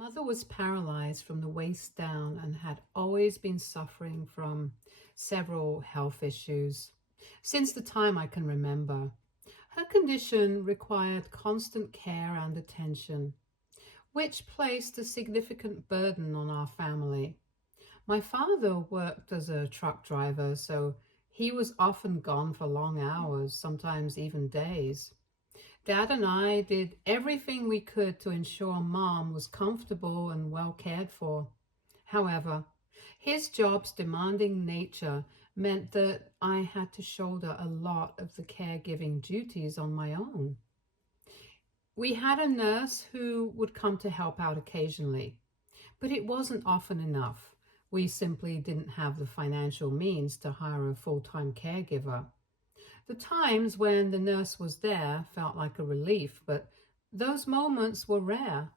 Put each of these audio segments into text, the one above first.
mother was paralyzed from the waist down and had always been suffering from several health issues since the time I can remember. Her condition required constant care and attention, which placed a significant burden on our family. My father worked as a truck driver, so he was often gone for long hours, sometimes even days. Dad and I did everything we could to ensure Mom was comfortable and well cared for. However, his job's demanding nature meant that I had to shoulder a lot of the caregiving duties on my own. We had a nurse who would come to help out occasionally, but it wasn't often enough. We simply didn't have the financial means to hire a full-time caregiver. The times when the nurse was there felt like a relief, but those moments were rare.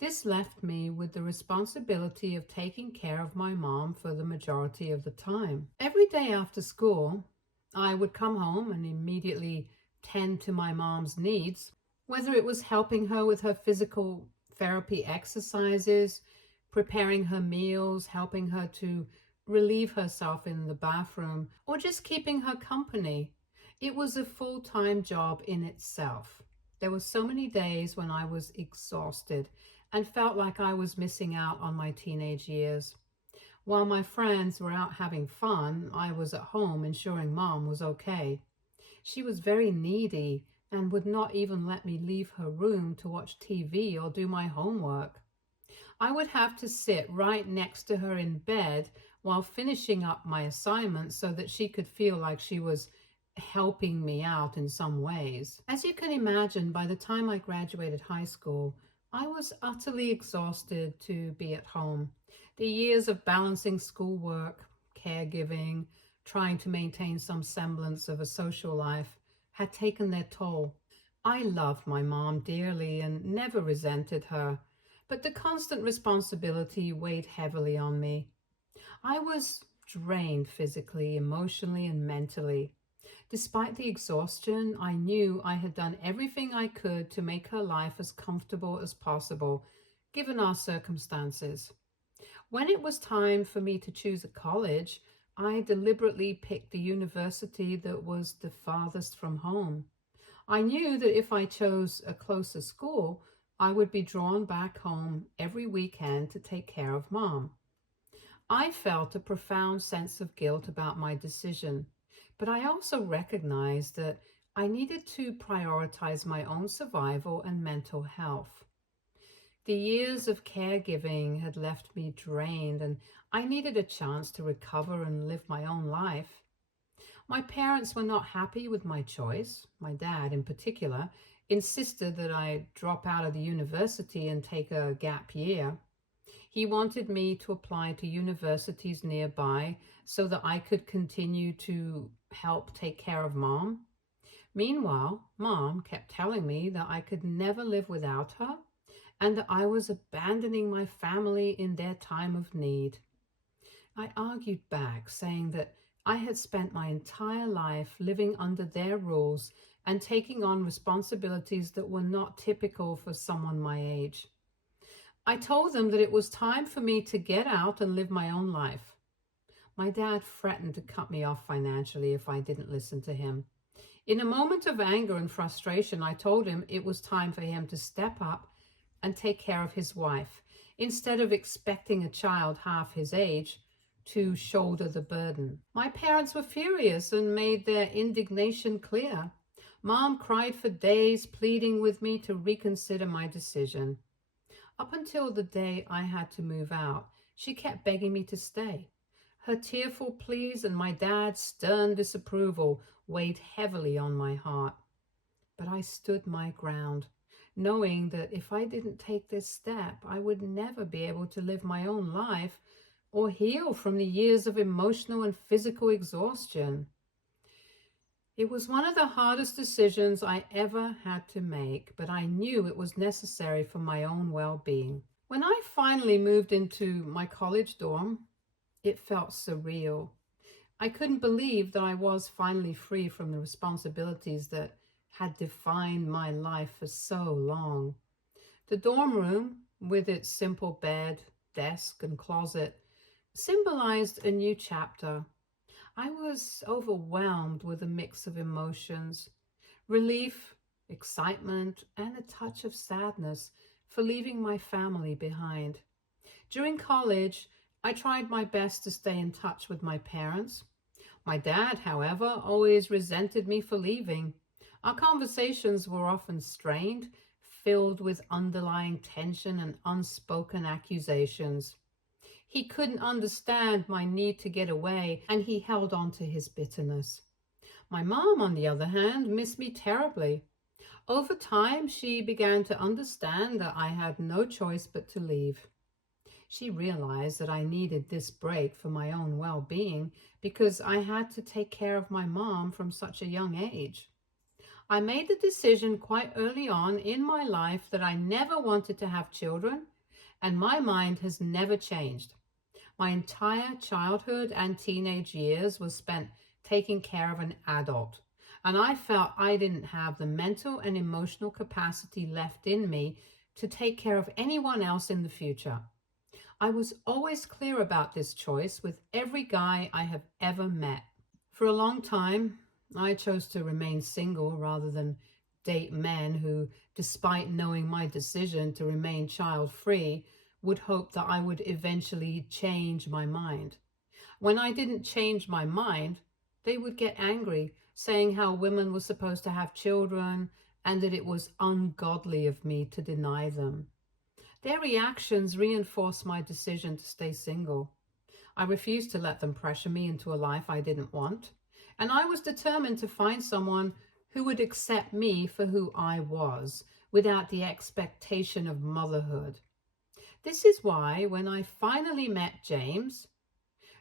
This left me with the responsibility of taking care of my mom for the majority of the time. Every day after school, I would come home and immediately tend to my mom's needs, whether it was helping her with her physical therapy exercises, preparing her meals, helping her to relieve herself in the bathroom, or just keeping her company. It was a full-time job in itself. There were so many days when I was exhausted and felt like I was missing out on my teenage years. While my friends were out having fun, I was at home ensuring Mom was okay. She was very needy and would not even let me leave her room to watch TV or do my homework. I would have to sit right next to her in bed while finishing up my assignments so that she could feel like she was helping me out in some ways. As you can imagine, by the time I graduated high school, I was utterly exhausted to be at home. The years of balancing schoolwork, caregiving, trying to maintain some semblance of a social life had taken their toll. I loved my mom dearly and never resented her, but the constant responsibility weighed heavily on me. I was drained physically, emotionally, and mentally. Despite the exhaustion, I knew I had done everything I could to make her life as comfortable as possible, given our circumstances. When it was time for me to choose a college, I deliberately picked the university that was the farthest from home. I knew that if I chose a closer school, I would be drawn back home every weekend to take care of Mom. I felt a profound sense of guilt about my decision, but I also recognized that I needed to prioritize my own survival and mental health. The years of caregiving had left me drained, and I needed a chance to recover and live my own life. My parents were not happy with my choice. My dad, in particular, insisted that I drop out of the university and take a gap year. He wanted me to apply to universities nearby so that I could continue to help take care of Mom. Meanwhile, Mom kept telling me that I could never live without her and that I was abandoning my family in their time of need. I argued back, saying that I had spent my entire life living under their rules and taking on responsibilities that were not typical for someone my age. I told them that it was time for me to get out and live my own life. My dad threatened to cut me off financially if I didn't listen to him. In a moment of anger and frustration, I told him it was time for him to step up and take care of his wife, instead of expecting a child half his age to shoulder the burden. My parents were furious and made their indignation clear. Mom cried for days, pleading with me to reconsider my decision. Up until the day I had to move out, she kept begging me to stay. Her tearful pleas and my dad's stern disapproval weighed heavily on my heart. But I stood my ground, knowing that if I didn't take this step, I would never be able to live my own life or heal from the years of emotional and physical exhaustion. It was one of the hardest decisions I ever had to make, but I knew it was necessary for my own well-being. When I finally moved into my college dorm, it felt surreal. I couldn't believe that I was finally free from the responsibilities that had defined my life for so long. The dorm room with its simple bed, desk, and closet, symbolized a new chapter. I was overwhelmed with a mix of emotions: relief, excitement, and a touch of sadness for leaving my family behind. During college, I tried my best to stay in touch with my parents. My dad, however, always resented me for leaving. Our conversations were often strained, filled with underlying tension and unspoken accusations. He couldn't understand my need to get away, and he held on to his bitterness. My mom, on the other hand, missed me terribly. Over time, she began to understand that I had no choice but to leave. She realized that I needed this break for my own well being because I had to take care of my mom from such a young age. I made the decision quite early on in my life that I never wanted to have children, and my mind has never changed. My entire childhood and teenage years was spent taking care of an adult, and I felt I didn't have the mental and emotional capacity left in me to take care of anyone else in the future. I was always clear about this choice with every guy I have ever met. For a long time, I chose to remain single rather than date men who, despite knowing my decision to remain child free, would hope that I would eventually change my mind. When I didn't change my mind, they would get angry, saying how women were supposed to have children and that it was ungodly of me to deny them. Their reactions reinforced my decision to stay single. I refused to let them pressure me into a life I didn't want, and I was determined to find someone who would accept me for who I was, without the expectation of motherhood. This is why, when I finally met James,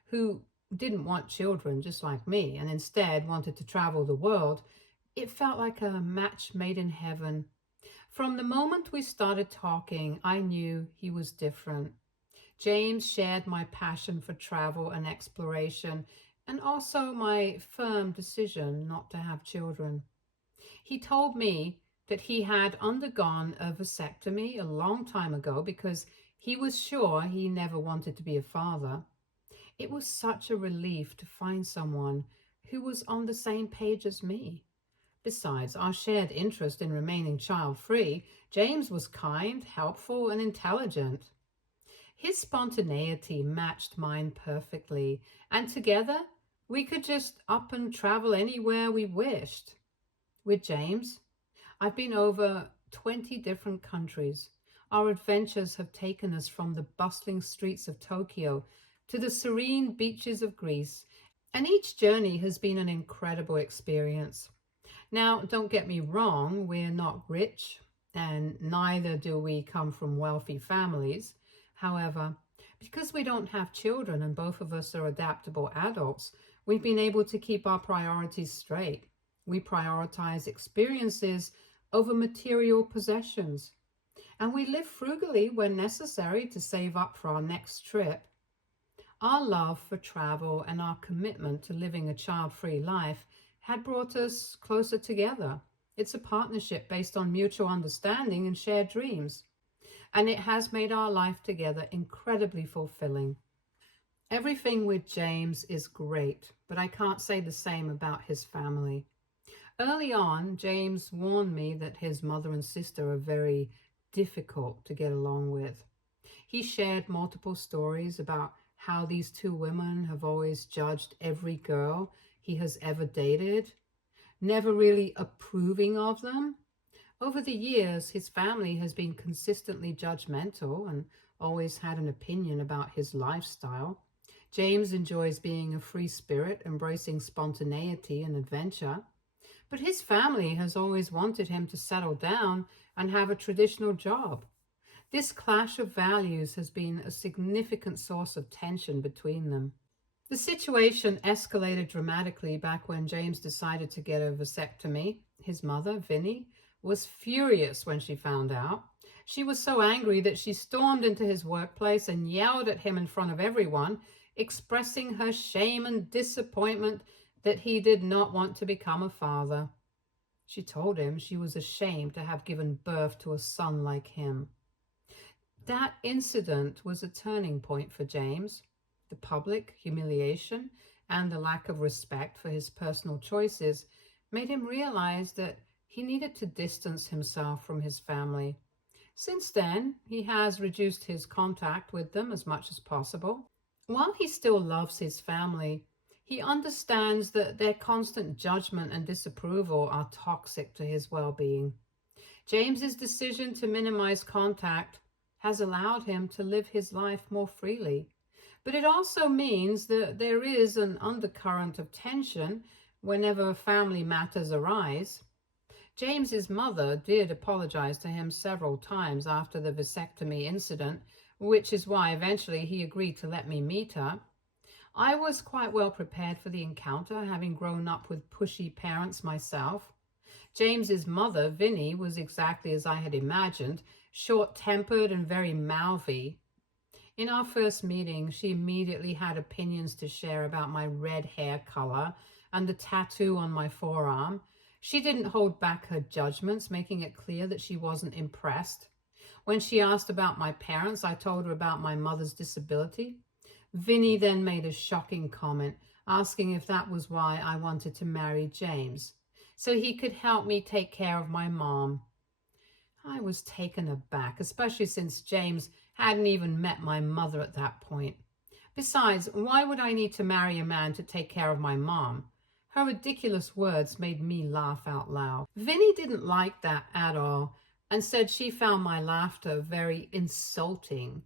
who didn't want children just like me and instead wanted to travel the world, it felt like a match made in heaven. From the moment we started talking, I knew he was different. James shared my passion for travel and exploration, and also my firm decision not to have children. He told me that he had undergone a vasectomy a long time ago because he was sure he never wanted to be a father. It was such a relief to find someone who was on the same page as me. Besides our shared interest in remaining child-free, James was kind, helpful, and intelligent. His spontaneity matched mine perfectly, and together we could just up and travel anywhere we wished. With James, I've been over 20 different countries. Our adventures have taken us from the bustling streets of Tokyo to the serene beaches of Greece, and each journey has been an incredible experience. Now, don't get me wrong, we're not rich, and neither do we come from wealthy families. However, because we don't have children and both of us are adaptable adults, we've been able to keep our priorities straight. We prioritize experiences over material possessions, and we live frugally when necessary to save up for our next trip. Our love for travel and our commitment to living a child-free life had brought us closer together. It's a partnership based on mutual understanding and shared dreams, and it has made our life together incredibly fulfilling. Everything with James is great, but I can't say the same about his family. Early on, James warned me that his mother and sister are very difficult to get along with. He shared multiple stories about how these two women have always judged every girl he has ever dated, never really approving of them. Over the years, his family has been consistently judgmental and always had an opinion about his lifestyle. James enjoys being a free spirit, embracing spontaneity and adventure. But his family has always wanted him to settle down and have a traditional job. This clash of values has been a significant source of tension between them. The situation escalated dramatically back when James decided to get a vasectomy. His mother, Vinnie, was furious when she found out. She was so angry that she stormed into his workplace and yelled at him in front of everyone, expressing her shame and disappointment that he did not want to become a father. She told him she was ashamed to have given birth to a son like him. That incident was a turning point for James. The public humiliation and the lack of respect for his personal choices made him realize that he needed to distance himself from his family. Since then, he has reduced his contact with them as much as possible. While he still loves his family, he understands that their constant judgment and disapproval are toxic to his well-being. James's decision to minimize contact has allowed him to live his life more freely. But it also means that there is an undercurrent of tension whenever family matters arise. James's mother did apologize to him several times after the vasectomy incident, which is why eventually he agreed to let me meet her. I was quite well prepared for the encounter, having grown up with pushy parents myself. James's mother, Vinnie, was exactly as I had imagined, short-tempered and very mouthy. In our first meeting, she immediately had opinions to share about my red hair color and the tattoo on my forearm. She didn't hold back her judgments, making it clear that she wasn't impressed. When she asked about my parents, I told her about my mother's disability. Vinnie then made a shocking comment, asking if that was why I wanted to marry James, so he could help me take care of my mom. I was taken aback, especially since James hadn't even met my mother at that point. Besides, why would I need to marry a man to take care of my mom? Her ridiculous words made me laugh out loud. Vinnie didn't like that at all and said she found my laughter very insulting.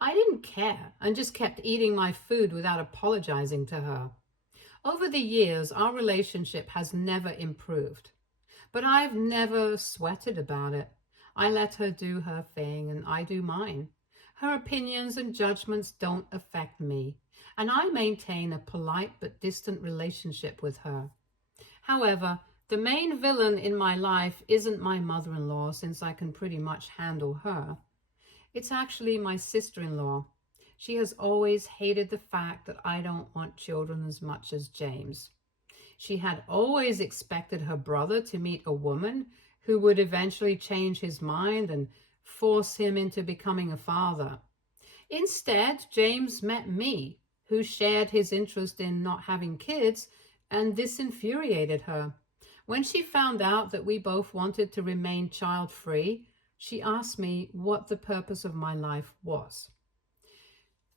I didn't care and just kept eating my food without apologizing to her. Over the years, our relationship has never improved, but I've never sweated about it. I let her do her thing and I do mine. Her opinions and judgments don't affect me, and I maintain a polite but distant relationship with her. However, the main villain in my life isn't my mother-in-law, since I can pretty much handle her. It's actually my sister-in-law. She has always hated the fact that I don't want children as much as James. She had always expected her brother to meet a woman who would eventually change his mind and force him into becoming a father. Instead, James met me, who shared his interest in not having kids, and this infuriated her. When she found out that we both wanted to remain child-free, she asked me what the purpose of my life was.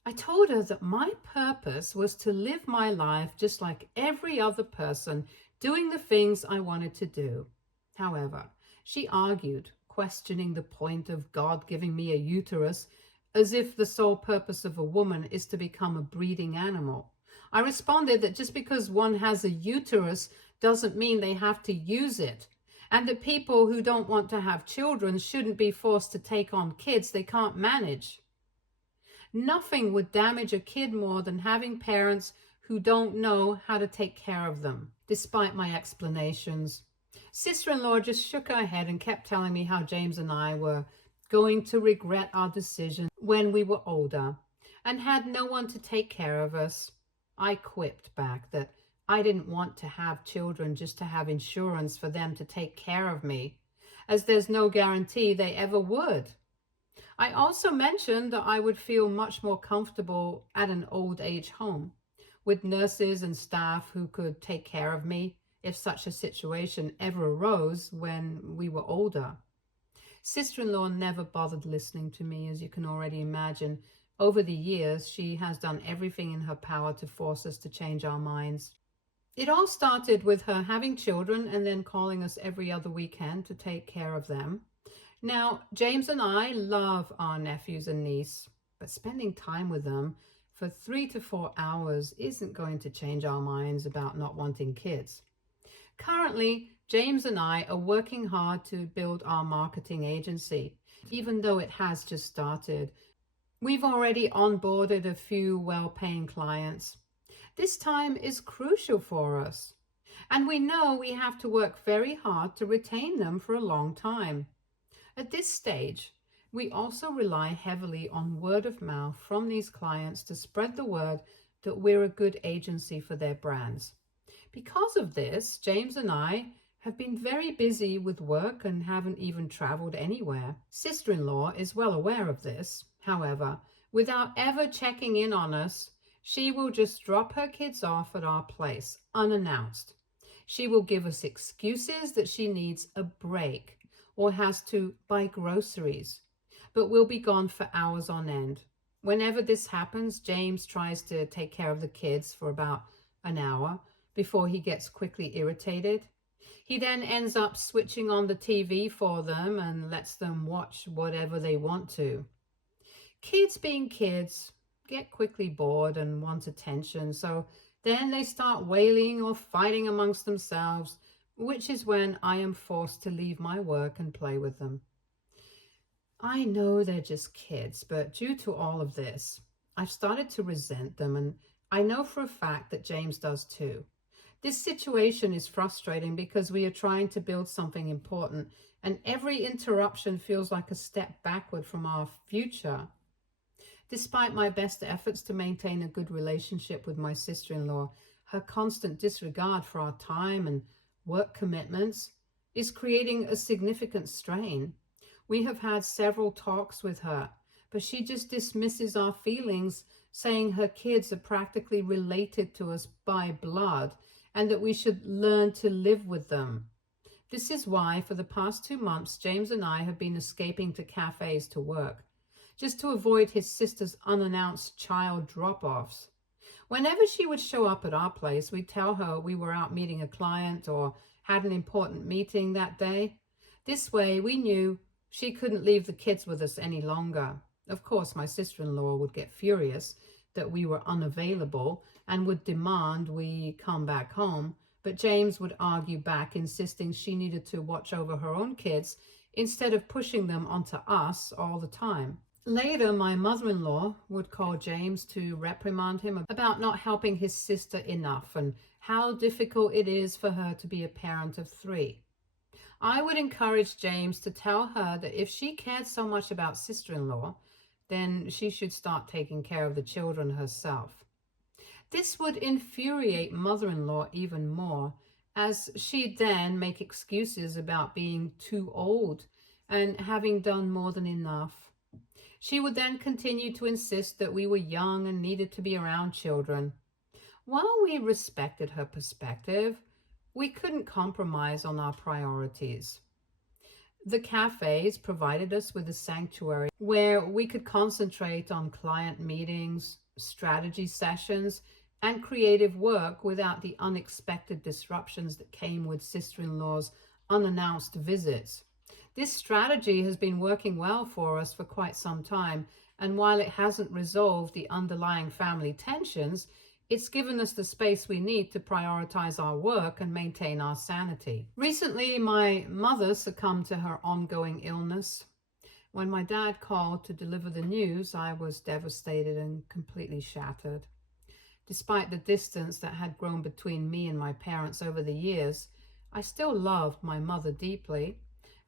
I told her that my purpose was to live my life just like every other person, doing the things I wanted to do. However, she argued, questioning the point of God giving me a uterus, as if the sole purpose of a woman is to become a breeding animal. I responded that just because one has a uterus doesn't mean they have to use it, and that people who don't want to have children shouldn't be forced to take on kids they can't manage. Nothing would damage a kid more than having parents who don't know how to take care of them, despite my explanations. Sister-in-law just shook her head and kept telling me how James and I were going to regret our decision when we were older and had no one to take care of us. I quipped back that I didn't want to have children just to have insurance for them to take care of me, as there's no guarantee they ever would. I also mentioned that I would feel much more comfortable at an old age home with nurses and staff who could take care of me if such a situation ever arose when we were older. Sister-in-law never bothered listening to me, as you can already imagine. Over the years, she has done everything in her power to force us to change our minds. It all started with her having children and then calling us every other weekend to take care of them. Now, James and I love our nephews and niece, but spending time with them for 3 to 4 hours isn't going to change our minds about not wanting kids. Currently, James and I are working hard to build our marketing agency, even though it has just started. We've already onboarded a few well-paying clients. This time is crucial for us, and we know we have to work very hard to retain them for a long time. At this stage, we also rely heavily on word of mouth from these clients to spread the word that we're a good agency for their brands. Because of this, James and I have been very busy with work and haven't even traveled anywhere. Sister-in-law is well aware of this. However, without ever checking in on us, she will just drop her kids off at our place, unannounced. She will give us excuses that she needs a break or has to buy groceries, but will be gone for hours on end. Whenever this happens, James tries to take care of the kids for about an hour before he gets quickly irritated. He then ends up switching on the TV for them and lets them watch whatever they want to. Kids being kids get quickly bored and want attention, so then they start wailing or fighting amongst themselves, which is when I am forced to leave my work and play with them. I know they're just kids, but due to all of this, I've started to resent them, and I know for a fact that James does too. This situation is frustrating because we are trying to build something important, and every interruption feels like a step backward from our future. Despite my best efforts to maintain a good relationship with my sister-in-law, her constant disregard for our time and work commitments is creating a significant strain. We have had several talks with her, but she just dismisses our feelings, saying her kids are practically related to us by blood and that we should learn to live with them. This is why, for the past 2 months, James and I have been escaping to cafes to work, just to avoid his sister's unannounced child drop-offs. Whenever she would show up at our place, we'd tell her we were out meeting a client or had an important meeting that day. This way, we knew she couldn't leave the kids with us any longer. Of course, my sister-in-law would get furious that we were unavailable and would demand we come back home, but James would argue back, insisting she needed to watch over her own kids instead of pushing them onto us all the time. Later, my mother-in-law would call James to reprimand him about not helping his sister enough and how difficult it is for her to be a parent of 3. I would encourage James to tell her that if she cared so much about sister-in-law, then she should start taking care of the children herself. This would infuriate mother-in-law even more, as she'd then make excuses about being too old and having done more than enough. She would then continue to insist that we were young and needed to be around children. While we respected her perspective, we couldn't compromise on our priorities. The cafes provided us with a sanctuary where we could concentrate on client meetings, strategy sessions, and creative work without the unexpected disruptions that came with sister-in-law's unannounced visits. This strategy has been working well for us for quite some time, and while it hasn't resolved the underlying family tensions, it's given us the space we need to prioritize our work and maintain our sanity. Recently, my mother succumbed to her ongoing illness. When my dad called to deliver the news, I was devastated and completely shattered. Despite the distance that had grown between me and my parents over the years, I still loved my mother deeply,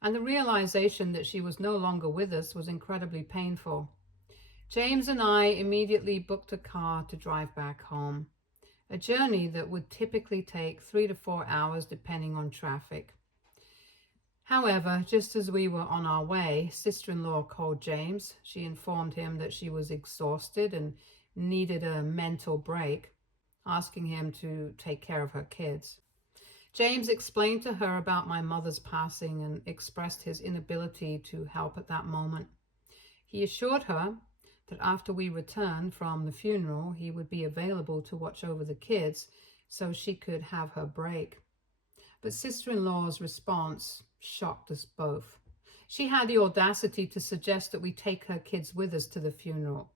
and the realization that she was no longer with us was incredibly painful. James and I immediately booked a car to drive back home, a journey that would typically take 3 to 4 hours depending on traffic. However, just as we were on our way, sister-in-law called James. She informed him that she was exhausted and needed a mental break, asking him to take care of her kids. James explained to her about my mother's passing and expressed his inability to help at that moment. He assured her that after we returned from the funeral, he would be available to watch over the kids so she could have her break. But sister-in-law's response shocked us both. She had the audacity to suggest that we take her kids with us to the funeral.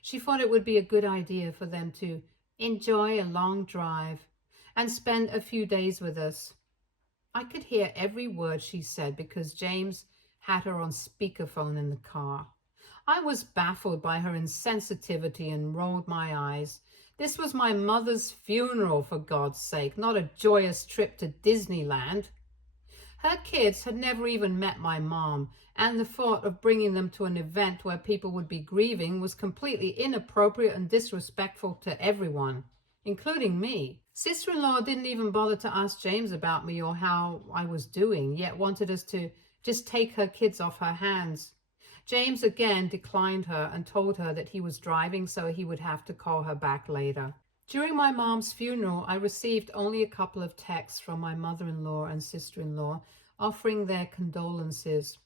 She thought it would be a good idea for them to enjoy a long drive and spend a few days with us. I could hear every word she said because James had her on speakerphone in the car. I was baffled by her insensitivity and rolled my eyes. This was my mother's funeral, for God's sake, not a joyous trip to Disneyland. Her kids had never even met my mom, and the thought of bringing them to an event where people would be grieving was completely inappropriate and disrespectful to everyone, including me. Sister-in-law didn't even bother to ask James about me or how I was doing, yet wanted us to just take her kids off her hands. James again declined her and told her that he was driving, so he would have to call her back later. During my mom's funeral, I received only a couple of texts from my mother-in-law and sister-in-law offering their condolences.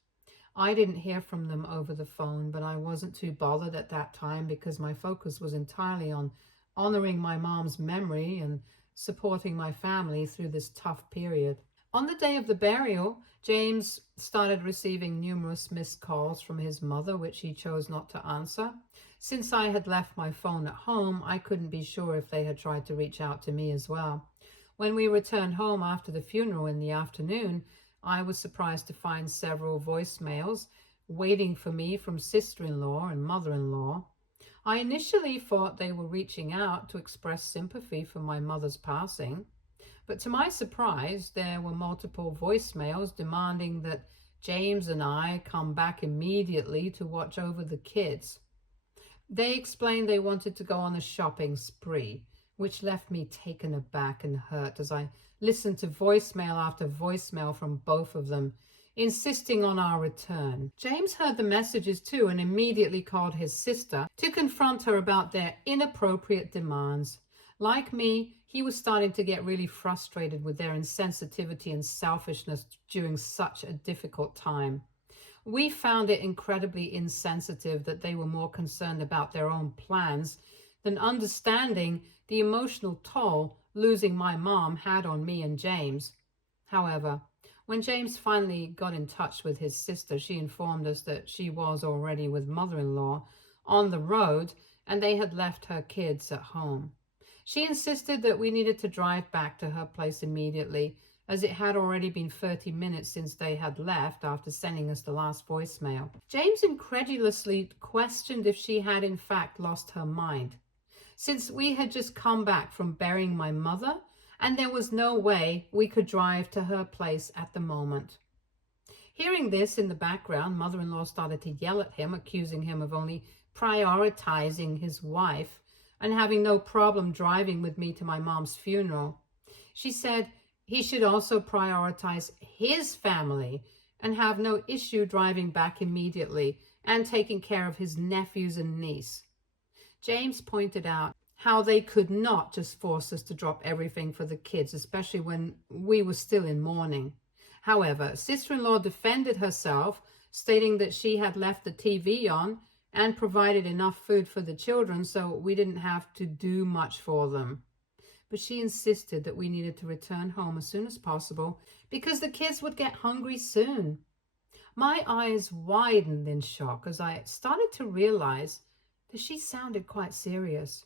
I didn't hear from them over the phone, but I wasn't too bothered at that time because my focus was entirely on honoring my mom's memory and supporting my family through this tough period. On the day of the burial, James started receiving numerous missed calls from his mother, which he chose not to answer. Since I had left my phone at home, I couldn't be sure if they had tried to reach out to me as well. When we returned home after the funeral in the afternoon, I was surprised to find several voicemails waiting for me from sister-in-law and mother-in-law. I initially thought they were reaching out to express sympathy for my mother's passing, but to my surprise, there were multiple voicemails demanding that James and I come back immediately to watch over the kids. They explained they wanted to go on a shopping spree, which left me taken aback and hurt as I listened to voicemail after voicemail from both of them, insisting on our return. James heard the messages too and immediately called his sister to confront her about their inappropriate demands. Like me, he was starting to get really frustrated with their insensitivity and selfishness during such a difficult time. We found it incredibly insensitive that they were more concerned about their own plans than understanding the emotional toll losing my mom had on me and James. However, when James finally got in touch with his sister, she informed us that she was already with mother-in-law on the road and they had left her kids at home. She insisted that we needed to drive back to her place immediately, as it had already been 30 minutes since they had left after sending us the last voicemail. James incredulously questioned if she had in fact lost her mind, since we had just come back from burying my mother and there was no way we could drive to her place at the moment. Hearing this in the background, mother-in-law started to yell at him, accusing him of only prioritizing his wife and having no problem driving with me to my mom's funeral. She said he should also prioritize his family and have no issue driving back immediately and taking care of his nephews and niece. James pointed out how they could not just force us to drop everything for the kids, especially when we were still in mourning. However, sister-in-law defended herself, stating that she had left the TV on and provided enough food for the children, so we didn't have to do much for them. But she insisted that we needed to return home as soon as possible because the kids would get hungry soon. My eyes widened in shock as I started to realize that she sounded quite serious.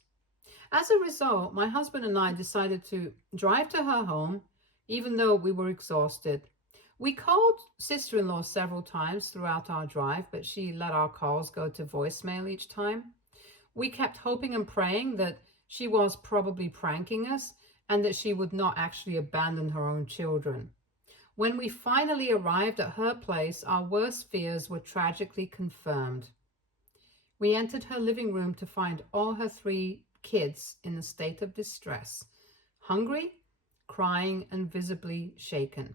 As a result, my husband and I decided to drive to her home, even though we were exhausted. We called sister-in-law several times throughout our drive, but she let our calls go to voicemail each time. We kept hoping and praying that she was probably pranking us and that she would not actually abandon her own children. When we finally arrived at her place, our worst fears were tragically confirmed. We entered her living room to find all her 3 kids in a state of distress, hungry, crying, and visibly shaken.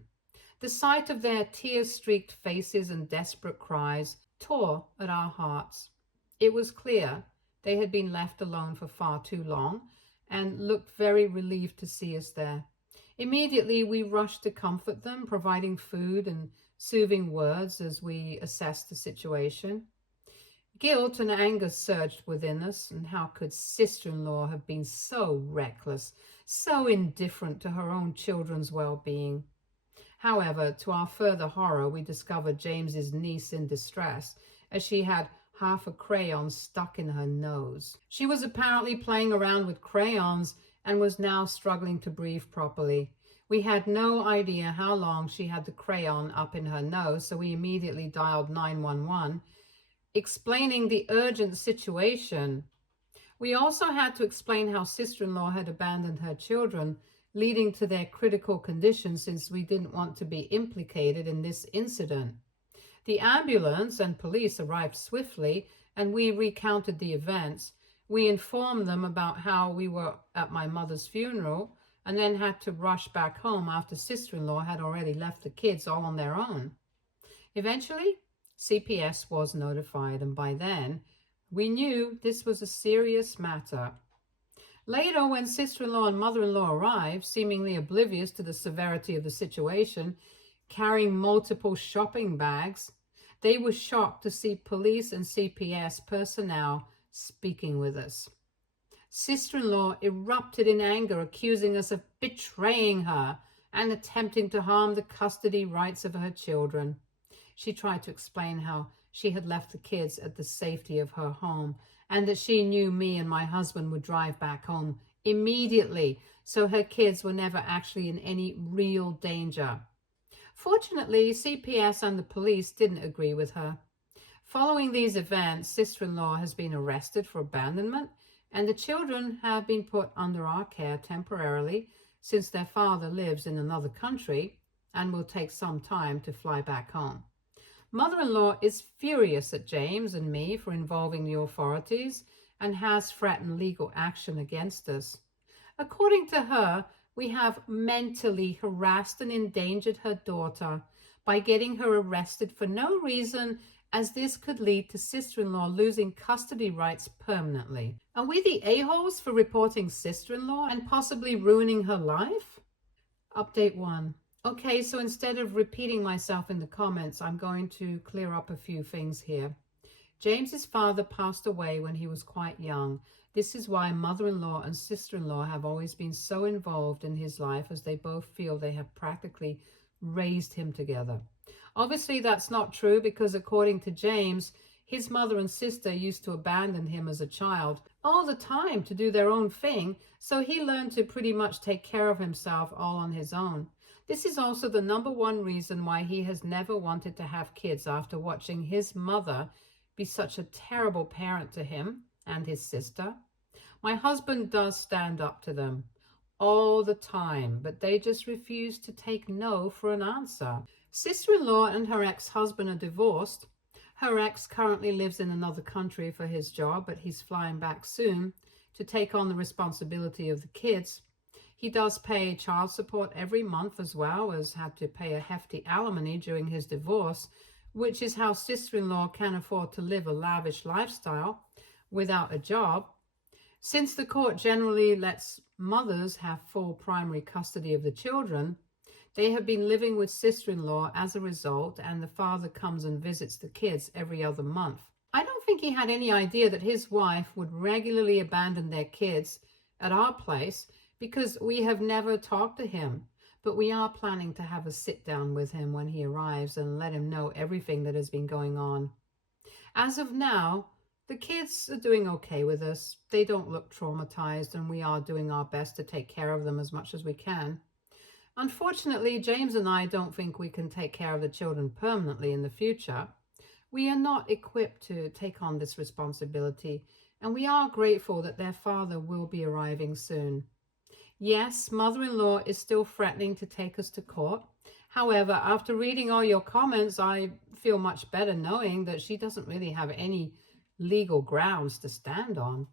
The sight of their tear-streaked faces and desperate cries tore at our hearts. It was clear they had been left alone for far too long and looked very relieved to see us there. Immediately, we rushed to comfort them, providing food and soothing words as we assessed the situation. Guilt and anger surged within us, and how could sister-in-law have been so reckless, so indifferent to her own children's well-being? However, to our further horror, we discovered James's niece in distress, as she had half a crayon stuck in her nose. She was apparently playing around with crayons and was now struggling to breathe properly. We had no idea how long she had the crayon up in her nose, so we immediately dialed 911, explaining the urgent situation. We also had to explain how sister-in-law had abandoned her children, leading to their critical condition, since we didn't want to be implicated in this incident. The ambulance and police arrived swiftly, and we recounted the events. We informed them about how we were at my mother's funeral and then had to rush back home after sister-in-law had already left the kids all on their own. Eventually, CPS was notified, and by then, we knew this was a serious matter. Later, when sister-in-law and mother-in-law arrived, seemingly oblivious to the severity of the situation, carrying multiple shopping bags, they were shocked to see police and CPS personnel speaking with us. Sister-in-law erupted in anger, accusing us of betraying her and attempting to harm the custody rights of her children. She tried to explain how she had left the kids at the safety of her home and that she knew me and my husband would drive back home immediately, so her kids were never actually in any real danger. Fortunately, CPS and the police didn't agree with her. Following these events, sister-in-law has been arrested for abandonment, and the children have been put under our care temporarily since their father lives in another country and will take some time to fly back home. Mother-in-law is furious at James and me for involving the authorities and has threatened legal action against us. According to her, we have mentally harassed and endangered her daughter by getting her arrested for no reason, as this could lead to sister-in-law losing custody rights permanently. Are we the a-holes for reporting sister-in-law and possibly ruining her life? Update 1. Okay, so instead of repeating myself in the comments, I'm going to clear up a few things here. James's father passed away when he was quite young. This is why mother-in-law and sister-in-law have always been so involved in his life, as they both feel they have practically raised him together. Obviously, that's not true, because according to James, his mother and sister used to abandon him as a child all the time to do their own thing, so he learned to pretty much take care of himself all on his own. This is also the #1 reason why he has never wanted to have kids after watching his mother be such a terrible parent to him and his sister. My husband does stand up to them all the time, but they just refuse to take no for an answer. Sister-in-law and her ex-husband are divorced. Her ex currently lives in another country for his job, but he's flying back soon to take on the responsibility of the kids. He does pay child support every month, as well as had to pay a hefty alimony during his divorce, which is how sister-in-law can afford to live a lavish lifestyle without a job. Since the court generally lets mothers have full primary custody of the children, they have been living with sister-in-law as a result, and the father comes and visits the kids every other month. I don't think he had any idea that his wife would regularly abandon their kids at our place, because we have never talked to him. But we are planning to have a sit-down with him when he arrives and let him know everything that has been going on. As of now, the kids are doing okay with us. They don't look traumatized, and we are doing our best to take care of them as much as we can. Unfortunately, James and I don't think we can take care of the children permanently in the future. We are not equipped to take on this responsibility, and we are grateful that their father will be arriving soon. Yes, mother-in-law is still threatening to take us to court. However, after reading all your comments, I feel much better knowing that she doesn't really have any legal grounds to stand on.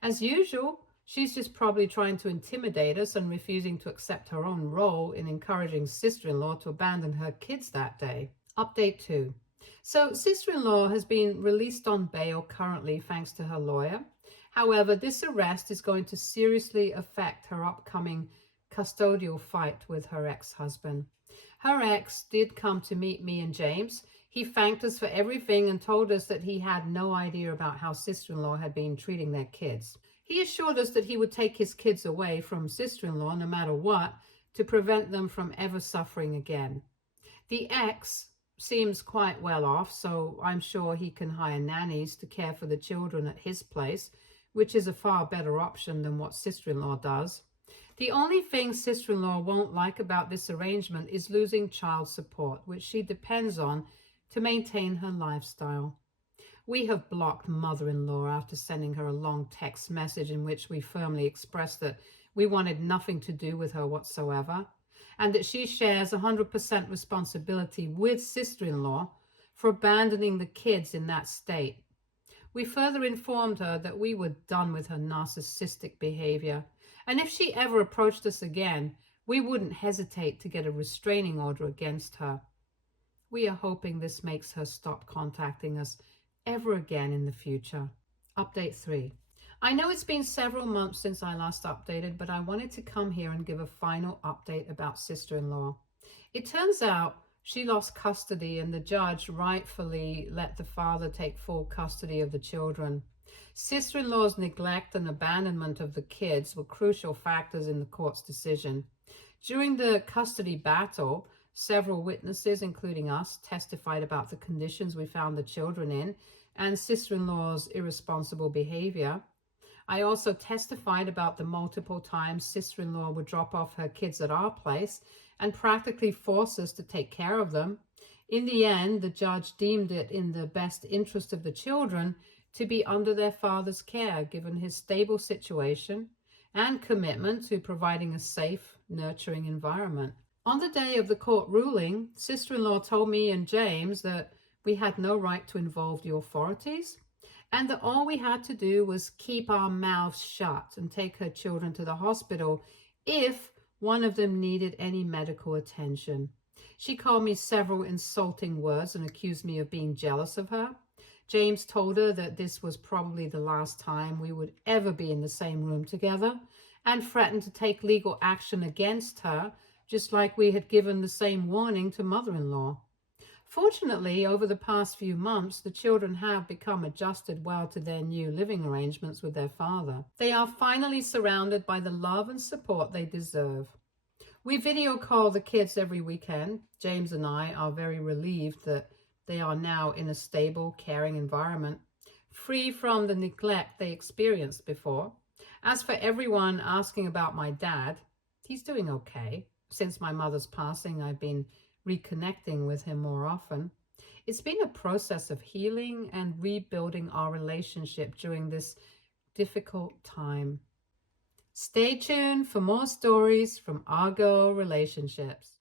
As usual, she's just probably trying to intimidate us and refusing to accept her own role in encouraging sister-in-law to abandon her kids that day. Update 2. So sister-in-law has been released on bail currently thanks to her lawyer. However, this arrest is going to seriously affect her upcoming custodial fight with her ex-husband. Her ex did come to meet me and James. He thanked us for everything and told us that he had no idea about how sister-in-law had been treating their kids. He assured us that he would take his kids away from sister-in-law no matter what, to prevent them from ever suffering again. The ex seems quite well off, so I'm sure he can hire nannies to care for the children at his place, which is a far better option than what sister-in-law does. The only thing sister-in-law won't like about this arrangement is losing child support, which she depends on to maintain her lifestyle. We have blocked mother-in-law after sending her a long text message in which we firmly expressed that we wanted nothing to do with her whatsoever, and that she shares 100% responsibility with sister-in-law for abandoning the kids in that state. We further informed her that we were done with her narcissistic behavior, and if she ever approached us again, we wouldn't hesitate to get a restraining order against her. We are hoping this makes her stop contacting us ever again in the future. Update 3. I know it's been several months since I last updated, but I wanted to come here and give a final update about sister-in-law. It turns out she lost custody and the judge rightfully let the father take full custody of the children. Sister-in-law's neglect and abandonment of the kids were crucial factors in the court's decision. During the custody battle, several witnesses, including us, testified about the conditions we found the children in and sister-in-law's irresponsible behavior. I also testified about the multiple times sister-in-law would drop off her kids at our place and practically force us to take care of them. In the end, the judge deemed it in the best interest of the children to be under their father's care, given his stable situation and commitment to providing a safe, nurturing environment. On the day of the court ruling, sister-in-law told me and James that we had no right to involve the authorities and that all we had to do was keep our mouths shut and take her children to the hospital if one of them needed any medical attention. She called me several insulting words and accused me of being jealous of her. James told her that this was probably the last time we would ever be in the same room together and threatened to take legal action against her, just like we had given the same warning to mother-in-law. Fortunately, over the past few months, the children have become adjusted well to their new living arrangements with their father. They are finally surrounded by the love and support they deserve. We video call the kids every weekend. James and I are very relieved that they are now in a stable, caring environment, free from the neglect they experienced before. As for everyone asking about my dad, he's doing okay. Since my mother's passing, I've been reconnecting with him more often. It's been a process of healing and rebuilding our relationship during this difficult time. Stay tuned for more stories from our girl relationships.